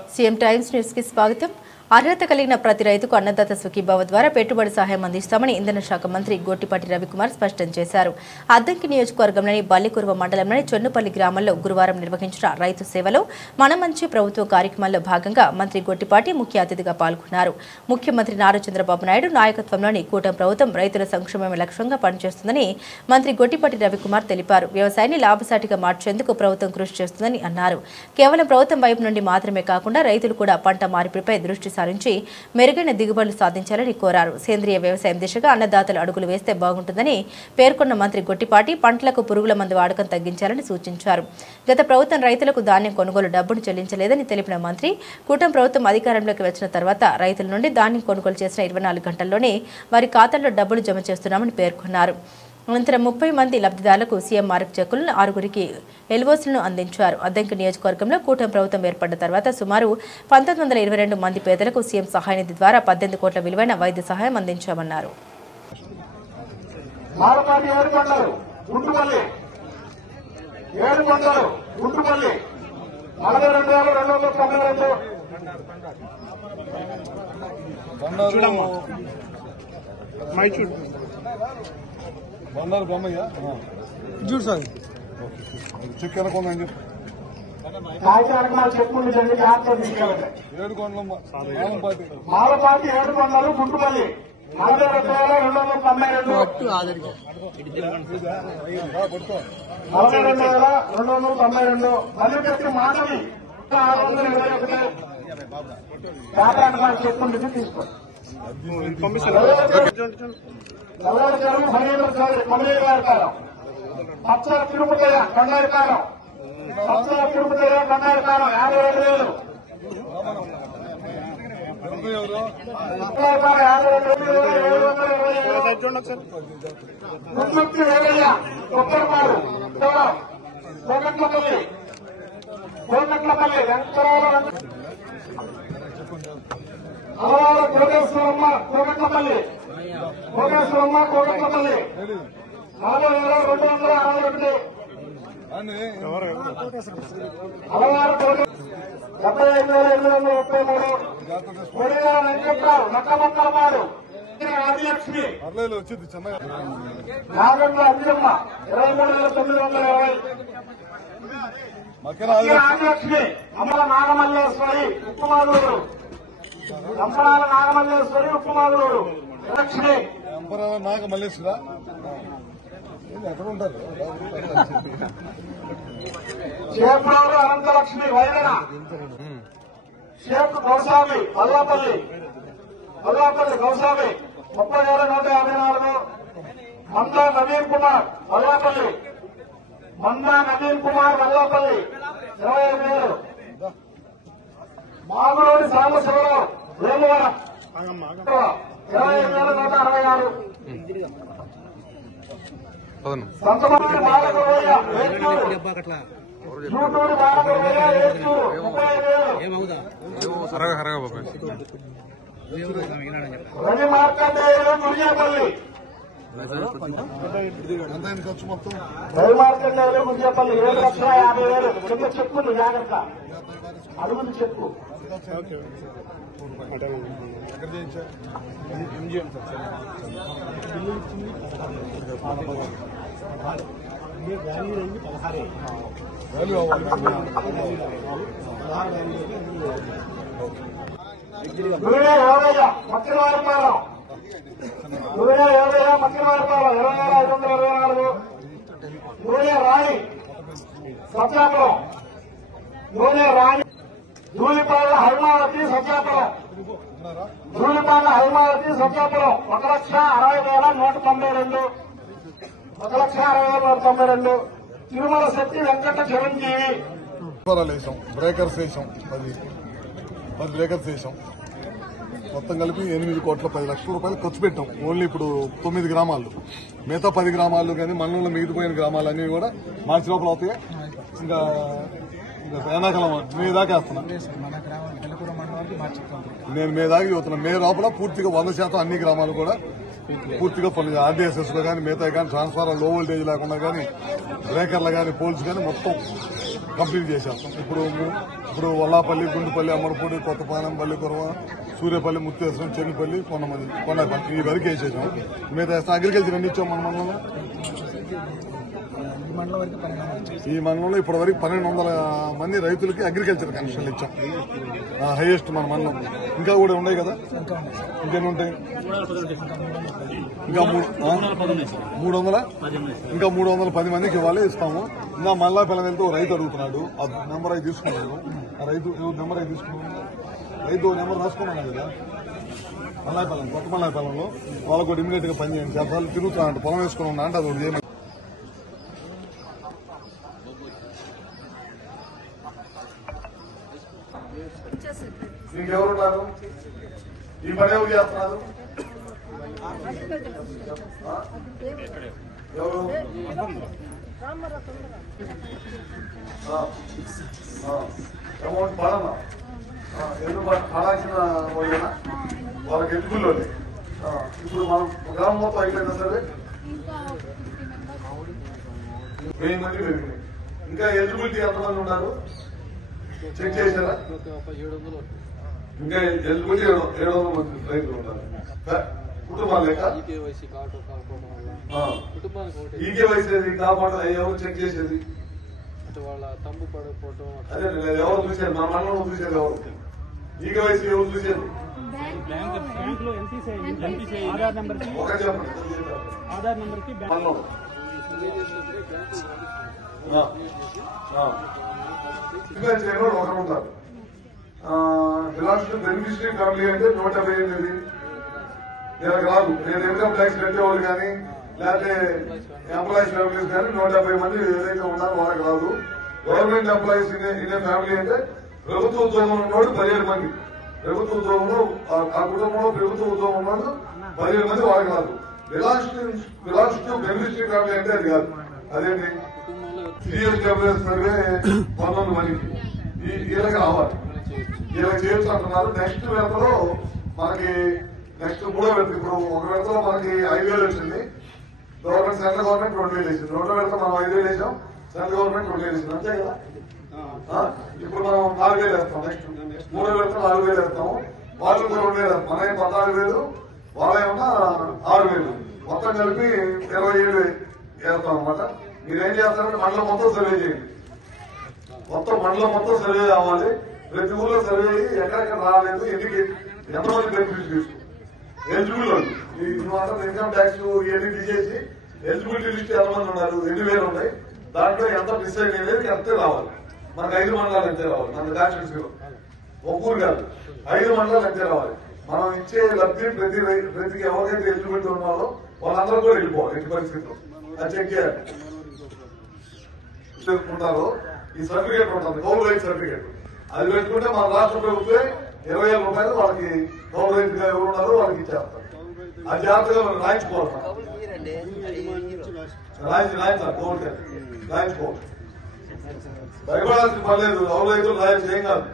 CM times news కి స్వాగతం. అర్హత కలిగిన ప్రతి రైతుకు అన్నదాత సుఖీభావ ద్వారా పెట్టుబడి సహాయం అందిస్తామని ఇంధన శాఖ మంత్రి గొట్టిపాటి రవికుమార్ స్పష్టం చేశారు. అద్దంకి నియోజకవర్గంలోని బల్లికురువ మండలంలోని చొన్నుపల్లి గ్రామంలో గురువారం నిర్వహించిన రైతు సేవలో మన మంచి ప్రభుత్వ కార్యక్రమంలో భాగంగా మంత్రి గొట్టిపాటి ముఖ్య అతిథిగా పాల్గొన్నారు. ముఖ్యమంత్రి నారా చంద్రబాబు నాయుడు నాయకత్వంలోని కూటమి ప్రభుత్వం రైతుల సంక్షేమమే లక్ష్యంగా పనిచేస్తుందని మంత్రి గొట్టిపాటి రవికుమార్ తెలిపారు. వ్యవసాయాన్ని లాభసాటిగా మార్చేందుకు ప్రభుత్వం కృషి చేస్తుందని అన్నారు. కేవలం ప్రభుత్వం వైపు నుండి మాత్రమే కాకుండా రైతులు కూడా పంట మార్పిడిపై దృష్టి సారించి మెరుగైన దిగుబడులు సాధించాలని కోరారు. సేంద్రియ వ్యవసాయం దిశగా అన్నదాతలు అడుగులు వేస్తే బాగుంటుందని పేర్కొన్న మంత్రి గొట్టిపాటి పంటలకు పురుగుల మందు వాడకం తగ్గించాలని సూచించారు. గత ప్రభుత్వం రైతులకు ధాన్యం కొనుగోలు డబ్బును చెల్లించలేదని తెలిపిన మంత్రి కూటమి ప్రభుత్వం అధికారంలోకి వచ్చిన తర్వాత రైతుల నుండి ధాన్యం కొనుగోలు చేసిన 24 గంటల్లోనే వారి ఖాతాల్లో డబ్బులు జమ చేస్తున్నామని పేర్కొన్నారు. అనంతరం 30 మంది లబ్ధిదారులకు సీఎం మార్క్ చెక్కులను 6గురికి ఎల్ఓసీలను అందించారు. అద్దంకి నియోజకవర్గంలో కూటమి ప్రభుత్వం ఏర్పడిన తర్వాత సుమారు 1922 మంది పేదలకు సీఎం సహాయ నిధి ద్వారా 18 కోట్ల విలువైన వైద్య సహాయం అందించామన్నారు. బండారు బొమ్మయ్య చూడు సార్ చెక్ అనుకోండి చెప్పి 7 కొండలు మాలపాటి 7 కొండలు గుంటుపల్లి 42,292 మల్లిపెట్టి మాటవి 621 చెప్పుకుంటే తీసుకోండి. నల్లవరకాలం మల్లయ్య గారి కాలం పచ్చల తిరుపతయ్య కన్నారి కాలం పచ్చల తిరుపతయ్య కన్నారి కాలం 57,000 ముఖ్యమంత్రి వేరయ్య కొత్తపాడు కోగట్లపల్లి వెంకటరావు అలవాల కోటేశ్వరమ్మ కోగట్లపల్లి 40,261 అలవారు 75,833 నక్కమక్కలపాడు ఆదిలక్ష్మి నాగండ్ల అంజమ్మ 23,920 ఆదిలక్ష్మి అమల నాగమల్లేశ్వరి ఉప్పుమాదులూరు దంపరాల నాగమల్లేశ్వరి ఉప్పుమాదులూరు లక్ష్మి నాగమల్లేశ్వర ఎక్కడ ఉంటారు షేప్రావు అనంతలక్ష్మి వైరణ షేక్ గౌసామి మల్లాపల్లి గౌసామి 30,154 మందా నవీన్ కుమార్ మల్లాపల్లి 25,000 మాగులోని సాంబశివరావు వేమువరం 25,166 సంతమాని బాలగోయ ఏటూరు జూటూరు బాలగోయ ఏటూరు 30,000 రవి మార్కండేయులు మురియాపల్లి ఖర్చు మొత్తం రవి మార్కండేయులు మురియాపల్లి 7,50,000 కింద చెప్పులు జాగ్రత్త అడుగులు చెప్పు ఎక్కడ చేయించారు మక్కిలవారిపాలెం 20,524 రాణి సత్యాపురం ధూళిపాల హైమావతి సత్యాపురం 1,60,192 1,60,192 తిరుమల శక్తి వెంకట చిరంజీవి వేసాం బ్రేకర్స్ వేసాం 10 బ్రేకర్స్ వేసాం మొత్తం కలిపి 8 కోట్ల 10 లక్షల రూపాయలు ఖర్చు పెట్టాం. ఓన్లీ ఇప్పుడు 9 గ్రామాలు మిగతా 10 గ్రామాలు కానీ మండలంలో మిగిలిపోయిన గ్రామాలన్నీ కూడా మార్చి లోపల అవుతాయి. ఇంకా ఎండాకాలం మే దాకా వేస్తున్నా నేను మే దాకా చదువుతున్నా. మే లోపల పూర్తిగా 100% అన్ని గ్రామాలు కూడా పూర్తిగా పనులు ఆర్డీఎస్ఎస్ లో కానీ మిగతా కానీ ట్రాన్స్ఫార్మర్ లో వోల్టేజ్ లేకుండా కానీ బ్రేకర్లు కానీ పోల్స్ కానీ మొత్తం కంప్లీట్ చేసేస్తాం. ఇప్పుడు ఇప్పుడు వల్లాపల్లి, గుండుపల్లి, అమ్మడిపూడి, కొత్తపాలెం, బల్లికురవ, సూర్యపల్లి, ముత్తేశ్వరం, చెన్నిపల్లి, కొండపల్లి ఈ వరకు వేసేసాం. మీద అగ్రికల్చర్ ఎన్ని ఇచ్చాం మన మండలంలో? ఈ మండలంలో ఇప్పటి వరకు 1200 మంది రైతులకి అగ్రికల్చర్ కనెక్షన్లు ఇచ్చాం. హైయెస్ట్ మన మండలం. ఇంకా కూడా ఉన్నాయి కదా, ఇంకెన్ని ఉంటాయి? ఇంకా 310 మందికి ఇవ్వాలి, ఇస్తాము. ఇంకా మళ్ళా పిల్లలు వెళ్తే రైతు అడుగుతున్నాడు, ఆ నెంబర్ అయి తీసుకున్నాడు. ఆ రైతు నెంబర్ అయి తీసుకున్నాడు, రైతు నెంబర్ రాసుకున్నాను కదా. మల్లాయపాలెం, కొత్త మల్లాయపాలెంలో వాళ్ళకు కూడా ఇమీడియట్ గా పని చేయండి. చాలా తిరుగుతున్నాడు, పొలం వేసుకుని ఉన్నా అంటే అది ఒకటి చేయమని. ఇంకెవరున్నారు? ఈ పని ఎవరు చేస్తున్నారు? ఎవరు? అమౌంట్ పడనా? ఎందుకు పడాల్సిన పోయినా వాళ్ళకి ఎత్తుకుల్లో. ఇప్పుడు మనం గ్రామం మొత్తం అయిపోయిందా సరే? 1000 మంది పెరిగినాయి. ఇంకా ఎలిజిబిలిటీ ఎంతమంది ఉన్నారు చెక్ చేశారా? ఇంకా ఎలిజిబిలిటీ 700 మంది రైతులు ఉన్నారు. కుటుంబాలు లేక ఈకేవైసీ కాపాడు ఎవరు చెక్ చేసేది? అదే ఎవరు చూసేది? మన మండలం చూసేది ఎవరు? ఈకేవైసీ ఎవరు చూసేది? ఒక చెప్పండి. ఒకరు ఉంటారు. బిలాంగ్స్ టు బెనిఫిషరీ ఫ్యామిలీ అంటే 158. దీనికి రాదు. నేను ఇన్కమ్ ట్యాక్స్ కట్టేవాళ్ళు కానీ లేకపోతే ఎంప్లాయీస్ ఫ్యామిలీస్ కానీ 170 మంది ఏదైతే ఉన్నారో వాళ్ళకి రాదు. గవర్నమెంట్ ఎంప్లాయీస్ ఇదే ఫ్యామిలీ అంటే ప్రభుత్వ ఉద్యోగం ఉన్నవాడు 17 మంది. ప్రభుత్వ ఉద్యోగంలో ఆ కుటుంబంలో ప్రభుత్వ ఉద్యోగం ఉన్నవాడు 17 మంది వాళ్ళకి రాదు. బిలాంగ్స్ టు బెనిఫిషరీ ఫ్యామిలీ అంటే అది కాదు. అదేంటి? సిఎస్డబ్ల్యూఎస్ సర్వే 19 మందికి వీళ్ళకి రావాలి. వీళ్ళకి చేయొచ్చు అంటున్నారు. నెక్స్ట్ విడతలో మనకి నెక్స్ట్ 3వ విడత. ఇప్పుడు ఒక విడతలో మనకి 5000 వచ్చింది. గవర్నమెంట్, సెంట్రల్ గవర్నమెంట్ 2000 వేసింది. 2వ విడత మనం 5000 వేసాం, సెంట్రల్ గవర్నమెంట్ 2000 వేసింది. అంతే కదా? ఇప్పుడు మనం 4000 వేస్తాం. నెక్స్ట్ 3వ విడత 4000 వేస్తాము. వాళ్ళు 2000 వేస్తాం. మన 14,000, వాళ్ళ ఏమన్నా 6000. మొత్తం కలిపి 27,000 వేస్తాం అనమాట. మీరేం చేస్తారంటే మండలం మొత్తం సర్వే చేయండి. మండలం మొత్తం సర్వే కావాలి. ప్రతి ఊర్లో సర్వే ఎక్కడెక్కడ రాలేదు, ఎంతమంది బెనిఫిట్స్ తీసుకో ఎలిజిబుల్ వాళ్ళు ఇన్కమ్ ట్యాక్స్ ఇవన్నీ తీసేసి ఎలిజిబిలిటీ లిస్ట్ ఎంతమంది ఉన్నారు, 2000 ఉన్నాయి. దాంట్లో ఎంత మిస్ అయినది అంతే రావాలి. మనకు 5 మండలాలు అంతే రావాలి. మన కాన్స్టిట్యూన్సీ ఒక ఊరు కాదు, 5 మండలాలు అంతే రావాలి. మనం ఇచ్చే లబ్ధి ప్రతి ఎవరికైతే ఎలిజిబిలిటీ ఉన్నారో వాళ్ళందరూ కూడా వెళ్ళిపోవాలి. ఎట్టి పరిస్థితుల్లో అది చెక్ చేయాలి. ఉంటారో ఈ సర్టిఫికేట్ ఉంటుంది, కౌలు రైతు సర్టిఫికేట్. అది పెట్టుకుంటే మన రాష్ట్ర ప్రభుత్వం 20,000 రూపాయలు వాళ్ళకి కౌలు రైతుగా ఎవరు ఉన్నారో వాళ్ళకి ఇచ్చేస్తారు. అది జాగ్రత్తగా మనం రాయించుకోవాలి. రాయించుకోవాలి. భయపడాల్సిన పర్లేదు. కౌలు రైతులు రాయించి ఏం కాదు.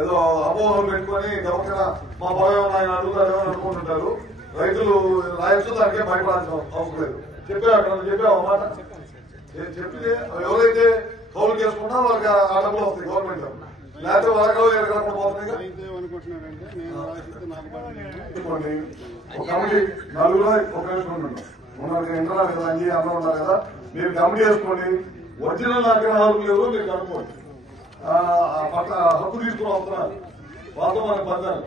ఏదో అపోహలు పెట్టుకొని ఎవరికైనా మా పొలం ఆయన అడుగుతారేమో అనుకుంటుంటారు. రైతులు రాయొచ్చు, దానికే భయపడాల్సిన అవసరం లేదు. చెప్పావు మాట చెప్పి ఎవరైతే కౌలు చేసుకున్నా వాళ్ళకి ఆ డబ్బులు వస్తాయి గవర్నమెంట్. లేకపోతే వాళ్ళకి ఎక్కడ పోతుంది. ఒక కమిటీ నలుగురు ఒక నిమిషం ఉండండి. మనకి ఇంటర్నల్ కదా అంజీ అందరూ ఉన్నారు కదా, మీరు కమిటీ చేసుకోండి. ఒరిజినల్ అక్కడ హక్కు లేవు మీరు కనుక్కోండి. పట్ల హక్కు తీసుకుని వస్తున్నారు వాళ్ళతో మనకు పద్దాలు.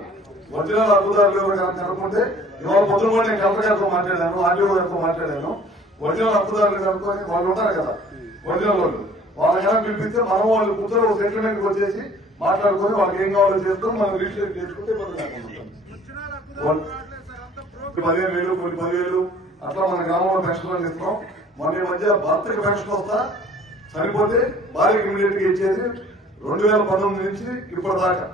ఒరిజినల్ హక్కుదారులు ఎవరు కనుక్కుంటే ఇవాళ పొద్దున కూడా నేను కలెక్టర్ గారితో మాట్లాడాను, ఆర్డీఓ గారితో మాట్లాడాను. ఒరిజినల్ హక్కుదారులు కనుక్కొని వాళ్ళు ఉంటారు కదా ఒరిజినల్ వాళ్ళు, వాళ్ళకైనా పిలిపిస్తే మనం వాళ్ళు కూర్చొని సెటిల్మెంట్ వచ్చేసి మాట్లాడుకొని వాళ్ళకి ఏం కావాలో చేసుకొని మనం రిజిస్టర్ చేసుకుంటే 15,000 కొన్ని 10,000 అట్లా మన గ్రామంలో పెన్షన్ ఇస్తాం. మన ఈ మధ్య భర్తకి పెన్షన్ వస్తా చనిపోతే భార్యకి ఇమీడియట్ గా ఇచ్చేది 2019 నుంచి ఇప్పటిదాకా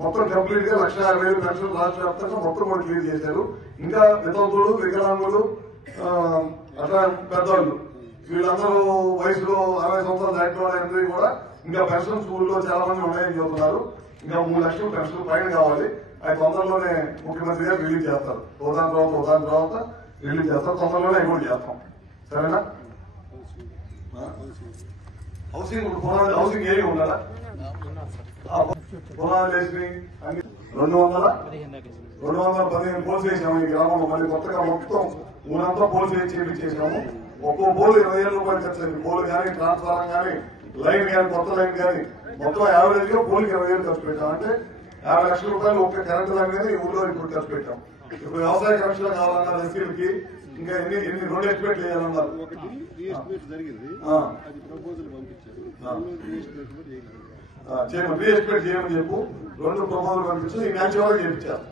మొత్తం కంప్లీట్ గా 1,50,000 పెన్షన్ రాష్ట్ర వ్యాప్తంగా మొత్తం కూడా క్లియర్ చేశారు. ఇంకా వితంతులు, వికలాంగులు, అట్లా పెద్దవాళ్ళు వీళ్ళందరూ వయసులో 60 సంవత్సరాలు దాటిన వాళ్ళందరూ కూడా ఇంకా పెన్షన్ స్కూల్లో చాలా మంది ఉన్నాయని చెబుతున్నారు. ఇంకా 3 లక్షలు పెన్షన్ పైన కావాలి. అది తొందరలోనే ముఖ్యమంత్రి గారు రిలీజ్ చేస్తారు. ఒకదాని తర్వాత రిలీజ్ చేస్తారు. తొందరలోనే కూడా చేస్తాం. సరేనా? హౌసింగ్ ఏరియా ఉండాలా పునాదులు వేసి అన్ని 215 పోల్స్ వేసాము ఈ గ్రామంలో. మళ్ళీ కొత్తగా మొత్తం ఊరంతా పోల్స్ వేసి చేపించేసాము. ఒక్కో పోల్ 20,000 రూపాయలు ఖర్చు అయింది. పోల్ కానీ ట్రాన్స్ఫారం కానీ లైన్ కానీ కొత్త లైన్ కానీ మొత్తం యావరేజ్ గా పోల్కి 20,000 ఖర్చు పెట్టాం. అంటే 50 లక్షల రూపాయలు ఒక్క కరెంట్ లైన్ మీద ఈ ఊళ్ళో ఇప్పుడు ఖర్చు పెట్టాం. ఇప్పుడు వ్యవసాయ కమిషన్లు కావాలన్నారు ఎస్సీలకి. ఇంకా ఎన్ని 2 ఎక్స్పెక్ట్ చేయాలన్నారు. రీఎక్స్పెక్ట్ చేయమని చెప్పు. 2 ప్రపోజల్ పంపించి ఈ మ్యాచ్ వరకు చేయించారు.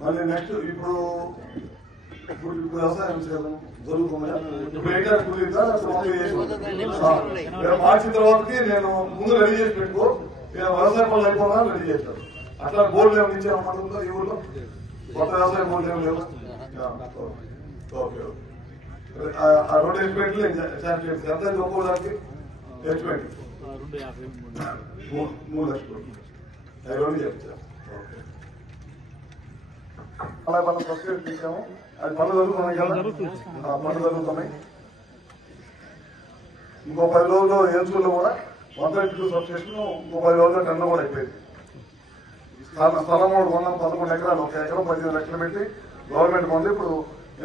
మళ్ళీ నెక్స్ట్ ఇప్పుడు వ్యవసాయం జరుగుతుందా? ఇప్పుడు ఏంటంటే కుదిరిద్దా? మార్చిన తర్వాతకి నేను ముందు రెడీ చేసి పెట్టుకో. వ్యవసాయ పనులు అయిపోయినా రెడీ చేస్తాను. అట్లా బోర్డులు ఏమైనా ఇచ్చామంటుందా ఈ ఊళ్ళో? కొత్త వ్యవసాయ బోర్డు ఏమి లేవు. ఓకే ఆ 2 ఎక్స్పెక్ట్లు ఎంత ఒక్కోదానికి ఎక్స్పెక్ట్ 3 లక్షలు అవి 2 చెప్తాను. అలా మనం సబ్సిడీ తీసాము. అది పనులు జరుగుతున్నాయి కదా, పనులు జరుగుతున్నాయి. ఇంకో 10 రోజుల్లో ఏల్చూరులో కూడా 132 సబ్స్టేషన్ ఇంకో 10 రోజుల్లో టెండర్ కూడా అయిపోయింది. స్థలం కూడా కొన్నాం 11 ఎకరాలు. 1 ఎకరం 15 లక్షలు పెట్టి గవర్నమెంట్ కొంది. ఇప్పుడు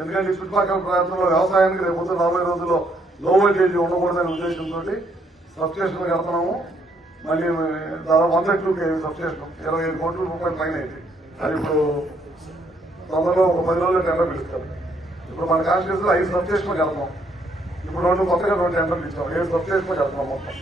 ఎందుకంటే చుట్టుపక్కల ప్రాంతంలో వ్యవసాయానికి రేపు 40 రోజుల్లో లో వోల్టేజ్ ఉండకూడదనే ఉద్దేశంతో సబ్స్టేషన్ కడుతున్నాము. మళ్ళీ దాదాపు 132 కేవీ సబ్స్టేషన్ 25 కోట్ల రూపాయల పైన అయింది. అది ఇప్పుడు తొందరలో ఒక 10 రోజుల్లో టెండర్ పిలుస్తారు. ఇప్పుడు మన కాన్స్టిట్యూన్సీలో 5 సబ్స్టేషన్లు కడతాం. ఇప్పుడు 2 కొత్తగా 2 టెండర్లు ఇచ్చాం. 7 సబ్స్టేషన్లు కడతాం మొత్తం.